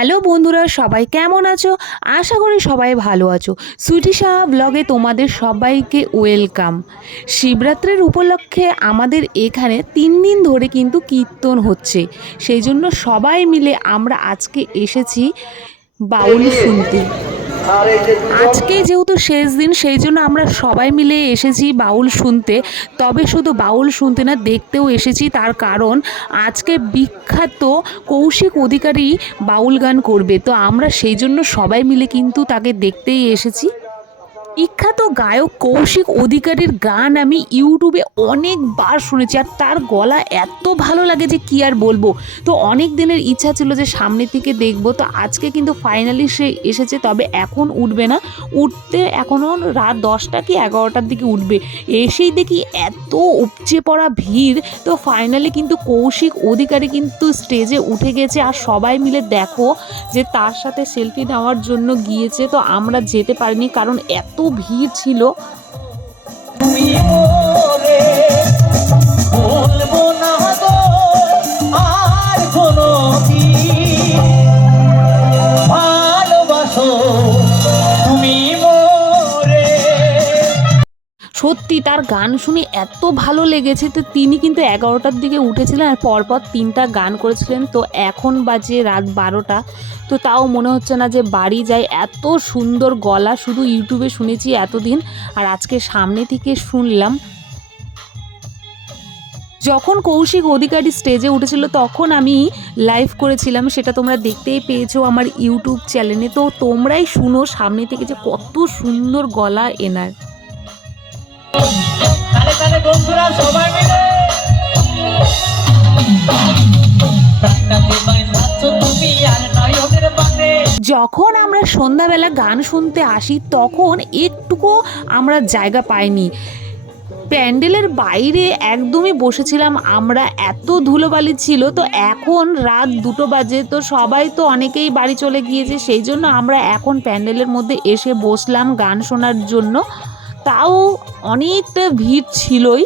Hello বন্ধুরা, সবাই কেমন আছো? আশা করি সবাই ভালো আছো। সুইটি সাহা ব্লগে তোমাদের সবাইকে ওয়েলকাম শিবরাত্রির উপলক্ষে আমাদের এখানে তিন দিন ধরে কিন্তু কীর্তন হচ্ছে। সেই জন্য সবাই মিলে আমরা আজকে এসেছি বাউল শুনতে। আজকে যেহেতু শেষ দিন, সেই জন্য আমরা সবাই মিলে এসেছি বাউল শুনতে। তবে শুধু বাউল শুনতে না, দেখতেও এসেছি তার কারণ, আজকে বিখ্যাত কৌশিক অধিকারী বাউল গান করবে। তো আমরা সেই জন্য সবাই মিলে কিন্তু তাকে দেখতেই এসেছি। বিখ্যাত গায়ক কৌশিক অধিকারীর গান আমি ইউটিউবে অনেকবার শুনেছি আর তার গলা এত ভালো লাগে যে কি আর বলব। তো অনেক দিনের ইচ্ছা ছিল যে সামনে থেকে দেখব, তো আজকে কিন্তু ফাইনালি সে এসেছে, তবে এখন উঠবে না। উঠতে এখনও রাত দশটা কি এগারোটার দিকে উঠবে। এসেই দেখি এত উপচে পড়া ভিড়, তো ফাইনালি কিন্তু কৌশিক অধিকারী কিন্তু স্টেজে উঠে গেছে আর সবাই মিলে দেখো যে তার সাথে সেলফি নেওয়ার জন্য গিয়েছে। তো আমরা যেতে পারিনি, কারণ এত ভিড় ছিল। সত্যি তার গান শুনে এত ভালো লেগেছে তো তিনি কিন্তু এগারোটার দিকে উঠেছিলেন আর পরপর তিনটা গান করেছিলেন। তো এখন বাজে রাত বারোটা। তো তাও মনে হচ্ছে না যে বাড়ি যায়। এত সুন্দর গলা শুধু ইউটিউবে শুনেছি এতদিন আর আজকে সামনে থেকে শুনলাম। যখন কৌশিক অধিকারী স্টেজে উঠেছিল তখন আমি লাইভ করেছিলাম। সেটা তোমরা দেখতেই পেয়েছ আমার ইউটিউব চ্যানেলে তো তোমরাই শুনো সামনে থেকে যে কত সুন্দর গলা এনার। যখন আমরা সন্ধ্যাবেলা গান শুনতে আসি, তখন একটুকু আমরা জায়গা পাইনি। প্যান্ডেলের বাইরে একদমই বসেছিলাম, আমরা এত ধুলোবালি ছিল, তো এখন রাত দুটো বাজে, তো সবাই তো অনেকেই বাড়ি চলে গিয়েছে, সেই জন্য আমরা এখন প্যান্ডেলের মধ্যে এসে বসলাম গান শোনার জন্য। তাও অনেকটা ভিড় ছিলই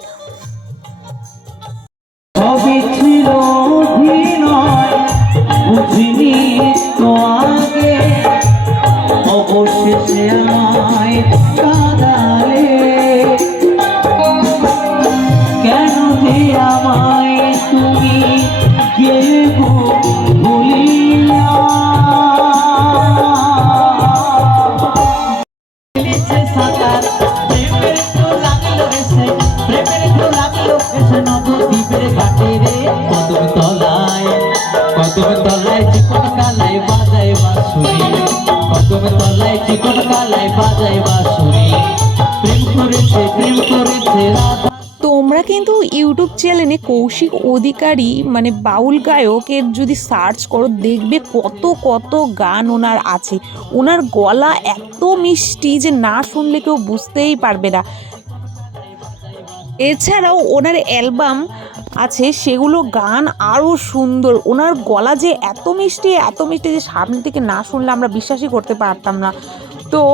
তুমি গেলে গো ভুলিয়া সাঁতার, প্রেমের তো লাগল এসে, প্রেমের তো লাগল এসে নতুন ঘাটে রে। কদম তলায় কদম তলায় চিকন কালায় বাজায় বাঁশুরি। কদম তলায় চিকন কালায় বাজায় তোমরা কিন্তু ইউটিউব চ্যানেলে কৌশিক অধিকারী মানে বাউল গায়কের যদি সার্চ করো, দেখবে কত কত গান ওনার আছে। ওনার গলা এত মিষ্টি যে না শুনলে কেউ বুঝতেই পারবে না। এছাড়াও ওনার অ্যালবাম আছে, সেগুলো গান আরও সুন্দর। ওনার গলা যে এত মিষ্টি এত মিষ্টি যে সামনে থেকে না শুনলে আমরা বিশ্বাসই করতে পারতাম না। তো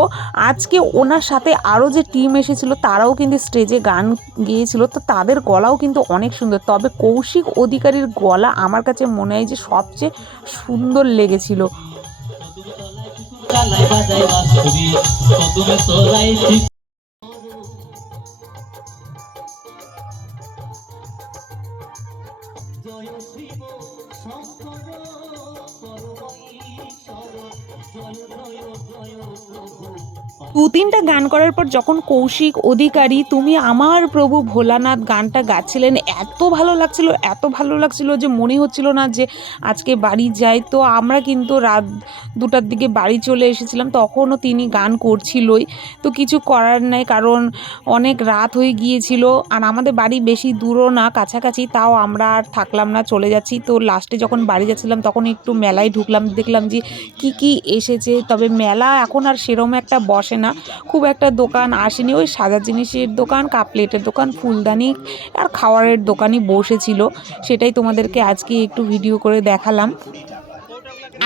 আজকে ওনার সাথে আরও যে টিম এসেছিল, তারাও কিন্তু স্টেজে গান গিয়েছিল, তো তাদের গলাও কিন্তু অনেক সুন্দর। তবে কৌশিক অধিকারীর গলা আমার কাছে মনে হয় যে সবচেয়ে সুন্দর লেগেছিল। জয় শিব শঙ্কর পরমেশ্বর জয় জয় জয় প্রভু। দু তিনটা গান করার পর যখন কৌশিক, অধিকারী, তুমি আমার প্রভু ভোলানাথ গানটা গাচ্ছিলেন, এত ভালো লাগছিল, এত ভালো লাগছিল যে মনে হচ্ছিল না যে আজকে বাড়ি যাই। তো আমরা কিন্তু রাত দুটার দিকে বাড়ি চলে এসেছিলাম, তখনও তিনি গান করছিলই। তো কিছু করার নাই, কারণ অনেক রাত হয়ে গিয়েছিল, আর আমাদের বাড়ি বেশি দূরও না, কাছাকাছি, তাও আমরা আর থাকলাম না, চলে যাচ্ছি। তো লাস্টে যখন বাড়ি যাচ্ছিলাম, তখন একটু মেলায় ঢুকলাম, দেখলাম যে কি কি এসেছে, তবে মেলা এখন আর সেরম একটা বসে না। খুব একটা দোকান আসেনি। ওই সাজার জিনিসের দোকান, কাপ প্লেটের দোকান, ফুলদানি আর খাওয়ারের দোকানই বসেছিল। সেটাই তোমাদেরকে আজকে একটু ভিডিও করে দেখালাম।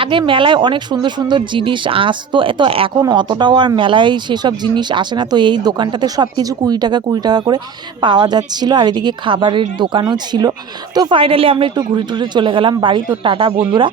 আগে মেলায় অনেক সুন্দর সুন্দর জিনিস আসতো। এত এখন অতটাও আর মেলায় সেসব জিনিস আসে না। তো এই দোকানটাতে সব কিছু কুড়ি টাকা কুড়ি টাকা করে পাওয়া যাচ্ছিল। আর এদিকে খাবারের দোকানও ছিল। তো ফাইনালি আমরা একটু ঘুরে টুরে চলে গেলাম বাড়ি। তো টাটা বন্ধুরা।